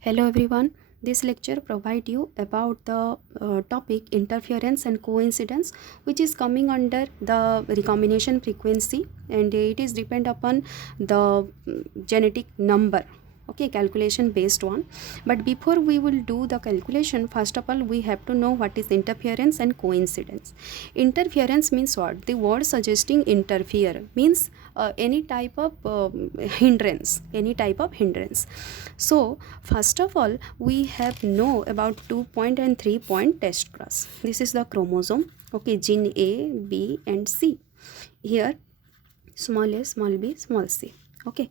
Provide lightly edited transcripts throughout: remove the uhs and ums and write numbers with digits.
Hello everyone. This lecture provide you about the topic interference and coincidence, which is coming under the recombination frequency, and it is depend upon the genetic number. Okay, calculation based on. But before we will do the calculation, first of all we have to know what is interference and coincidence. Interference means what? The word suggesting interfere means any type of hindrance, any type of hindrance. So first of all we have know about 2-point and 3-point test cross. This is the chromosome. Okay, gene A, B and C. Here small a, small b, small c. Okay,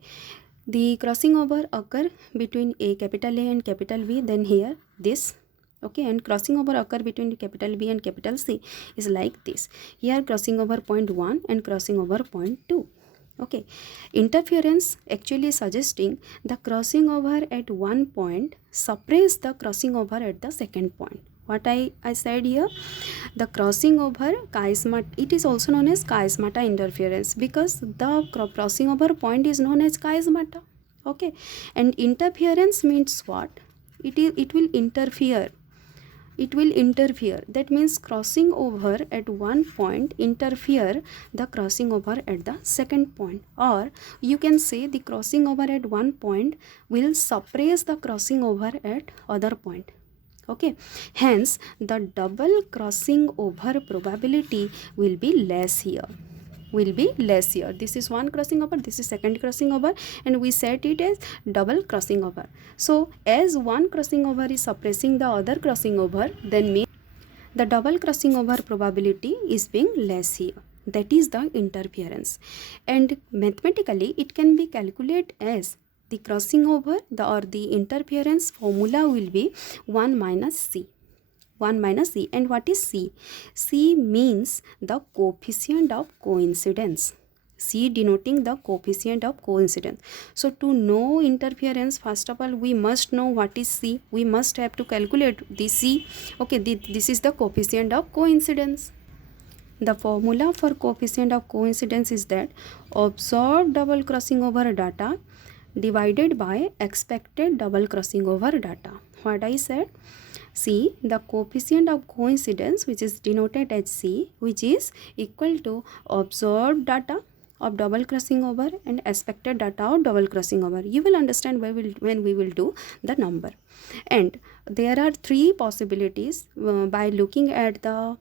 the crossing over occur between capital A and capital B, then here this. Okay, and crossing over occur between capital B and capital C is like this. Here crossing over point 1 and crossing over point 2. Okay, interference actually suggesting the crossing over at one point suppress the crossing over at the second point. What I said here, the crossing over chiasmata, it is also known as chiasmata interference because the crossing over point is known as chiasmata. Okay, and interference means what? It will interfere. It will interfere. That means crossing over at one point interfere the crossing over at the second point, or you can say the crossing over at one point will suppress the crossing over at other point. Okay, hence the double crossing over probability will be less here. This is one crossing over, this is second crossing over, and we set it as double crossing over. So as one crossing over is suppressing the other crossing over, then means the double crossing over probability is being less here. That is the interference, and mathematically it can be calculated as the crossing over or the interference formula will be 1 minus c. 1 minus c. And what is c? C means the coefficient of coincidence. C denoting the coefficient of coincidence. So to know interference, first of all we must know what is c. We must have to calculate the c. Okay, this is the coefficient of coincidence. The formula for coefficient of coincidence is that observed double crossing over data divided by expected double crossing over data. What I said? C, the coefficient of coincidence, which is denoted as C, which is equal to observed data of double crossing over and expected data of double crossing over. You will understand when we will do the number. And there are three possibilities by looking at the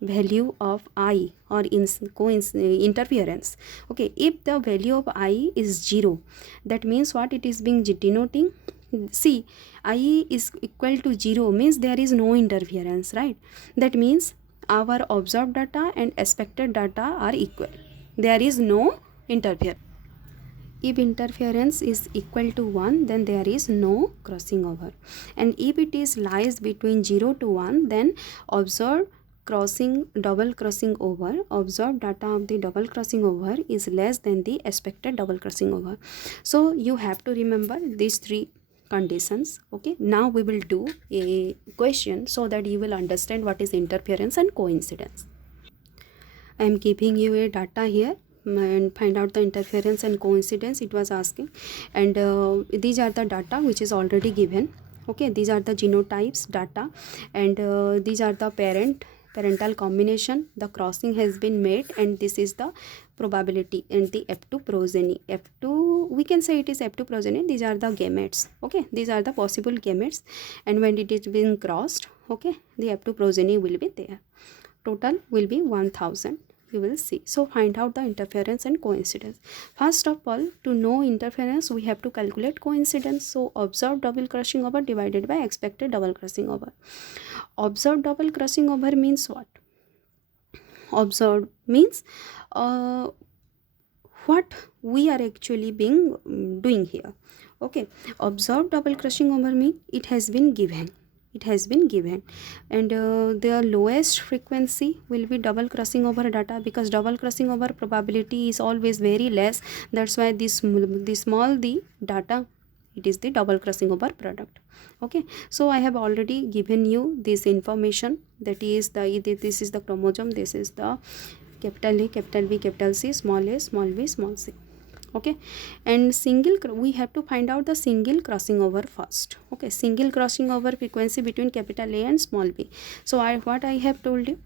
value of I or interference. Okay, if the value of I is 0, that means what it is being denoting? See, I is equal to 0 means there is no interference, right? That means our observed data and expected data are equal. There is no interference. If interference is equal to 1, then there is no crossing over. And if it is lies between 0 to 1, then observed double crossing over, observed data of the double crossing over is less than the expected double crossing over. So you have to remember these three conditions. Okay, now we will do a question so that you will understand what is interference and coincidence. I am giving you a data here and find out the interference and coincidence it was asking, and these are the data which is already given. Okay, these are the genotypes data, and these are the parental combination, the crossing has been made, and this is the probability and the F2 progeny. F2, we can say it is F2 progeny. These are the gametes. Okay, these are the possible gametes, and when it is being crossed, okay, the F2 progeny will be there. Total will be 1000. You will see. So find out the interference and coincidence. First of all, to know interference we have to calculate coincidence. So observed double crossing over divided by expected double crossing over. Observed double crossing over means what? Observed means what we are actually being doing here. Okay, observed double crossing over means it has been given. And the lowest frequency will be double crossing over data, because double crossing over probability is always very less. That's why this small the data, it is the double crossing over product. Okay, so I have already given you this information, that is this is the chromosome, this is the capital A, capital B, capital C, small a, small b, small c. Okay, and we have to find out the single crossing over first. Okay, single crossing over frequency between capital A and small b. So what I have told you,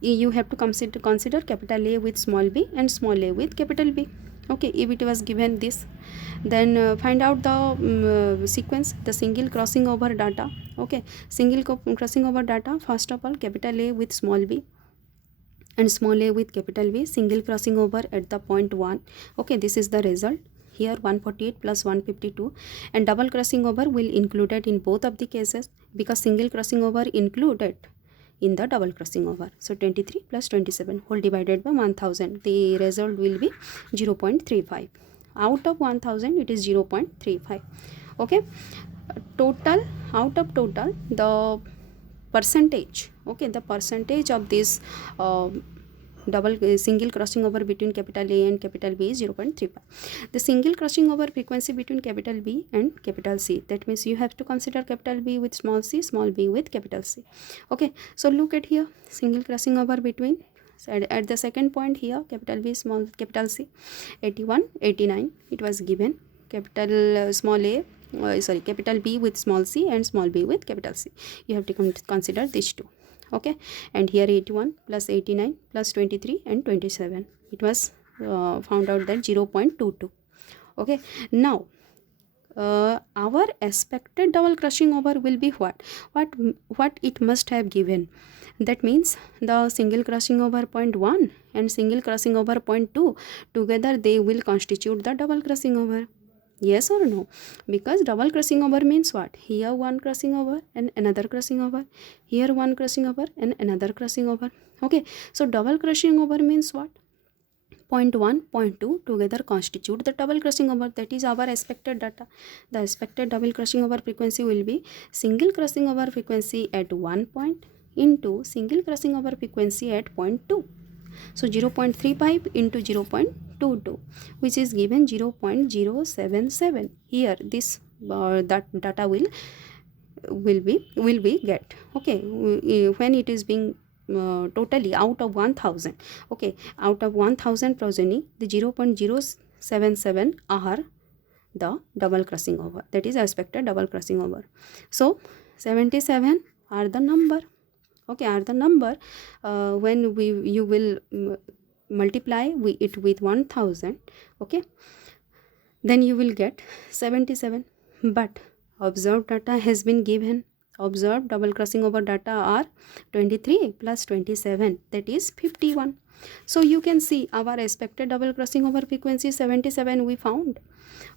you have to consider capital A with small b and small a with capital B. Okay, if it was given this, then find out the sequence, the single crossing over data. Okay, crossing over data, first of all capital A with small b and small a with capital B, single crossing over at the point 1. Okay, this is the result. Here 148 plus 152, and double crossing over will included in both of the cases, because single crossing over included in the double crossing over. So 23 plus 27 whole divided by 1000, the result will be 0.35. Out of 1000 it is 0.35. Okay, total, out of total, the percentage, okay, the percentage of this single crossing over between capital A and capital B is 0.35. The single crossing over frequency between capital B and capital C, that means you have to consider capital B with small c, small b with capital C. Okay, so look at here, single crossing over between, at the second point here, capital B, small capital C, 81, 89 it was given, capital small a capital B with small c and small b with capital C. You have to consider these two. Okay, and here 81 plus 89 plus 23 and 27, it was found out that 0.22. Okay, now our expected double crossing over will be what it must have given. That means the single crossing over point 1 and single crossing over point 2 together, they will constitute the double crossing over. Yes or no? Because double crossing over means what? Here one crossing over and another crossing over, here one crossing over and another crossing over. Okay, so double crossing over means what? Point 1, point 2 together constitute the double crossing over. That is our expected data. The expected double crossing over frequency will be single crossing over frequency at 1 point into single crossing over frequency at point 2. So 0.35 into 0.22, which is given 0.077. Here this that data will be get. Okay, when it is being totally out of 1000. Okay, out of 1000 progeny, the 0.077 are the double crossing over, that is expected double crossing over. So 77 are the number. Okay, are the number when you will multiply it with 1000. Okay, then you will get 77. But observed data has been given. Observed double crossing over data are 23 plus 27, that is 51. So you can see our expected double crossing over frequency 77 we found.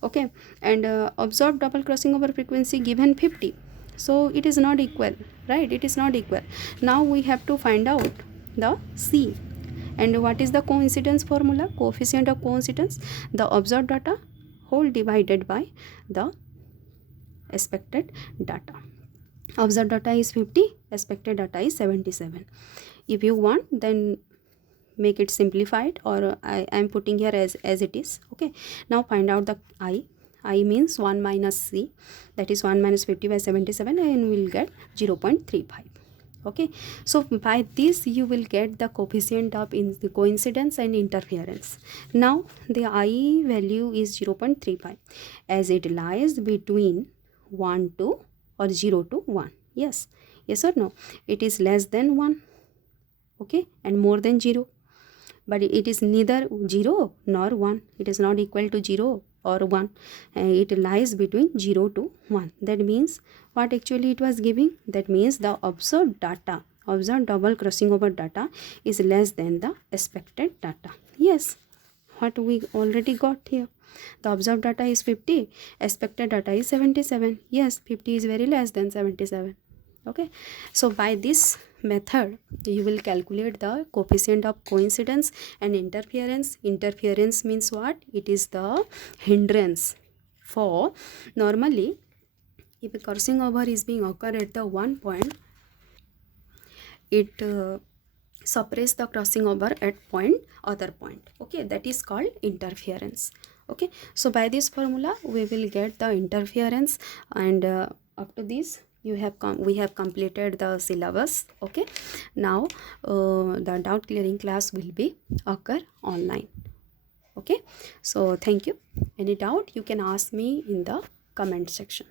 Okay, and observed double crossing over frequency given 50. So it is not equal, right? It is not equal. Now we have to find out the C. And what is the coincidence formula? Coefficient of coincidence, the observed data whole divided by the expected data. Observed data is 50, expected data is 77. If you want, then make it simplified, or I am putting here as it is. Okay, now find out the I means 1 minus C, that is 1 minus 50 by 77, and we will get 0.35. Okay, so by this you will get the coefficient of the coincidence and interference. Now the I value is 0.35 as it lies between 1 to or 0 to 1. Yes or no? It is less than 1, okay, and more than 0, but it is neither 0 nor 1. It is not equal to 0 or 1. It lies between 0 to 1. That means what actually it was giving? That means the observed data, observed double crossing over data is less than the expected data. Yes, what we already got here. The observed data is 50, expected data is 77. Yes, 50 is very less than 77. Okay, so by this method you will calculate the coefficient of coincidence and interference. Interference means what? It is the hindrance. For normally, if a crossing over is being occurred at the one point, it suppress the crossing over at other point. Okay, that is called interference. Okay, so by this formula we will get the interference, and up to this we have completed the syllabus. Okay, now the doubt clearing class will be occur online. Okay, so thank you. Any doubt you can ask me in the comment section.